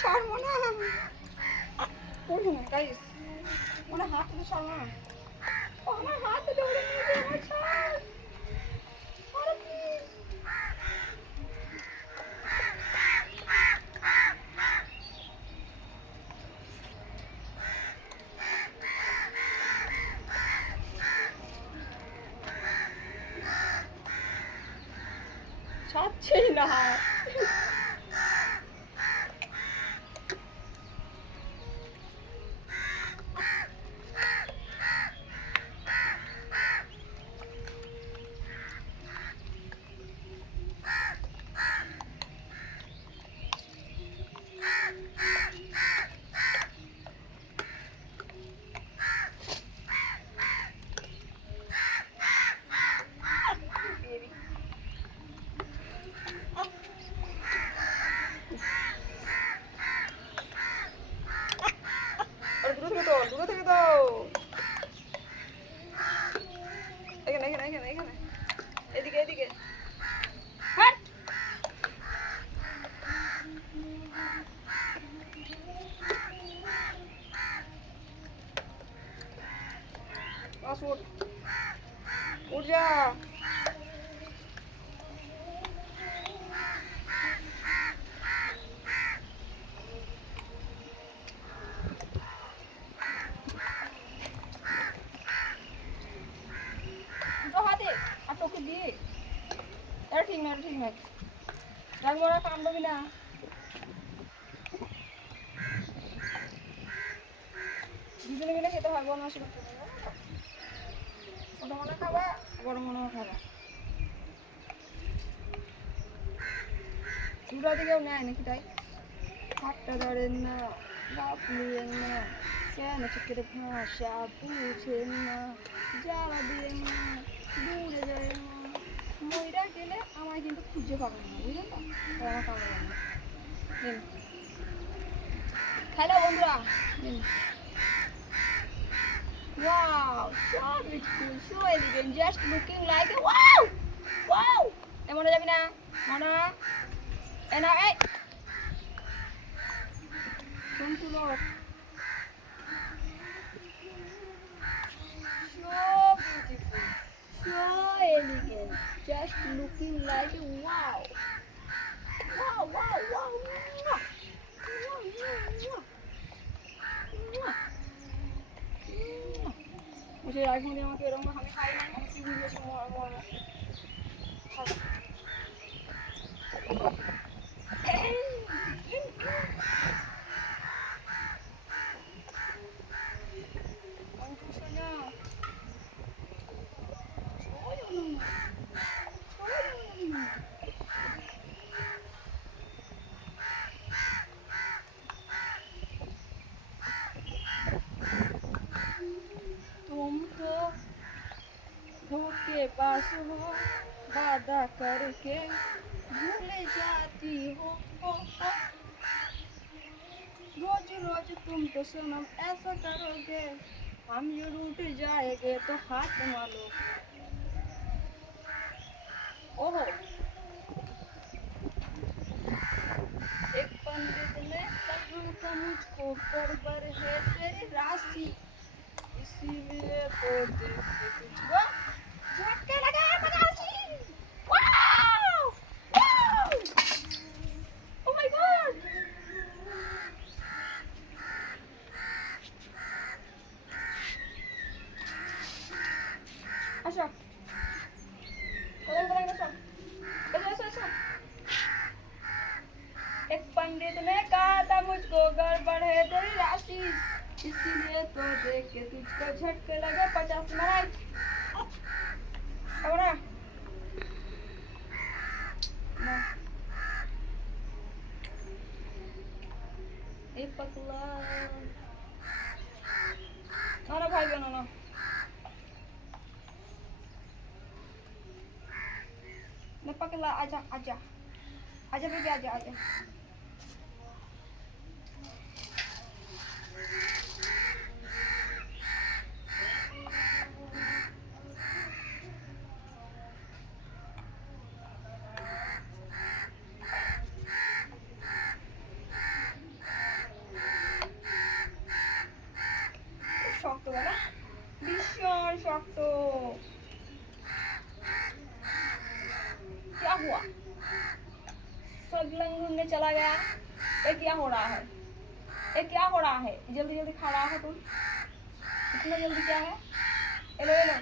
ছাড়বো না। পড়বো না গাইস, মনে হাত তো ছাড়বো না। আমার হাত ধরে নিয়ে আমার ছাড়। ছাড়ছেই না। দূরে থেকে দাও। এখানে এখানে এখানে এখানে, এদিকে এদিকে। উঠ যা। দিয়ে এটা ঠিক না, ঠিক না। রাগমরা কামড়বি না। দুজনে মিলে খেতে হয়, বদমাশি করতে হবে। ছোট মনে খাবা, বড় মনেও খাবা। দুটা দিকেও নেয় নাকি তাই? হাতটা ধরেন না, বাপ নিয়েন না, কেন চোখের ভাষা বুঝেন না, জ্বালা দিয়েন না, দূরে যায় না। ময়রা গেলে আমায় কিন্তু খুঁজে পাবেন না, বুঝলেন তো? আমার কামড় না। হ্যালো বন্ধুরা, wow, so beautiful, so elegant, just looking like a wow, wow. Mona যাবি না, মনা, না এই শুন তুলো। So beautiful, so elegant, just looking like a wow, wow, wow, wow, wow, wow. मुझे राग में दिमाग के रंग हमें खाई ना कि वीडियो से मोर तुम तो धोखे पास हो, वादा करके भूल जाती हो, रोज रोज तुम तो सनम ऐसा करोगे, हम ये रूठ जाएंगे तो हाथ मारो। ओहो, एक पंडित ने कहा था मुझको गड़बड़ है तेरी राशि, इसीलिए तो देखते तुझको झटके लगा पचासी। Wow wow, oh my God. अच्छा कौन बनेगा सब? ऐसा एक पंडित ने कहा था मुझको गड़बड़ है तेरी राशि, इसीलिए तो देख के तुझको झटके लगे 50 महाराज। अब ना एक पतला ना भाई बनो ना। मैं पकला, आजा आजा आजा बेबी, आजा आजा। काटो। क्या हुआ? सब घूमने चला गया। ये क्या हो रहा है? ये क्या हो रहा है? जल्दी जल्दी खा रहा हो तुम। इतना जल्दी क्या है? ये लो ये लो।